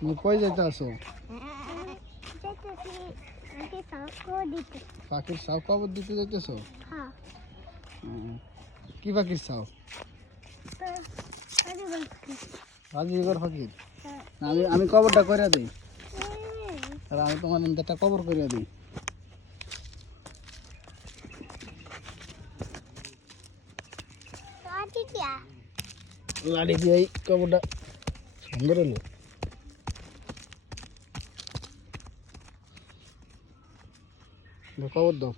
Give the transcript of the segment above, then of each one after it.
তুমি কই যাইতে আসো? পাখির ছাও কবর দিতে যাইতেছো? কি পাখির ছাও? রাজীবর পাখির? আমি কবরটা করে দিই, আর আমি তোমার একটা কবর করে দিই। লাড়ি দিয়ে কবরটা সুন্দর হলো। কবর দাও,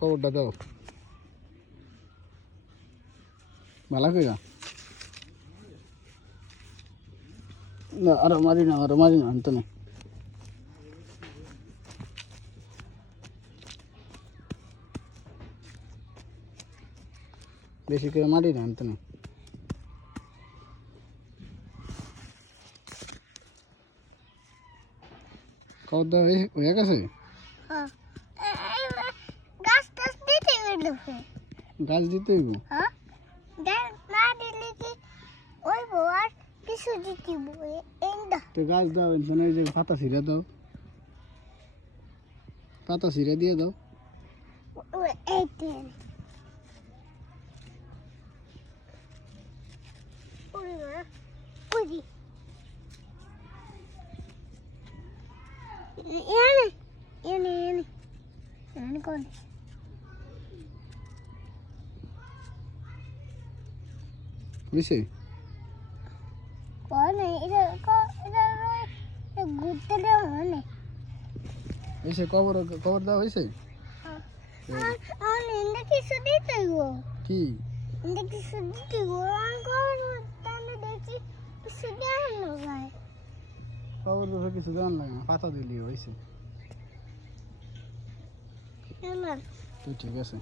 কবরটা দাও ভালো করে। না আরো মারি না আনতো না। বেশি করে মারি না আনতো না। কবর দাও হয়ে গেছে। গাছ দিতে হইব। তো গাছ দাও, এই যে পাতা ছিঁড়ে দাও, পাতা ছিঁড়ে দিয়ে দাও। বুঝছি হয়েছে, কবর কবর দেওয়া হয়েছে। কি কবর দেওয়া কিছু দেওয়ার লাগে না, পাতা দিলেই হয়েছে। তো ঠিক আছে।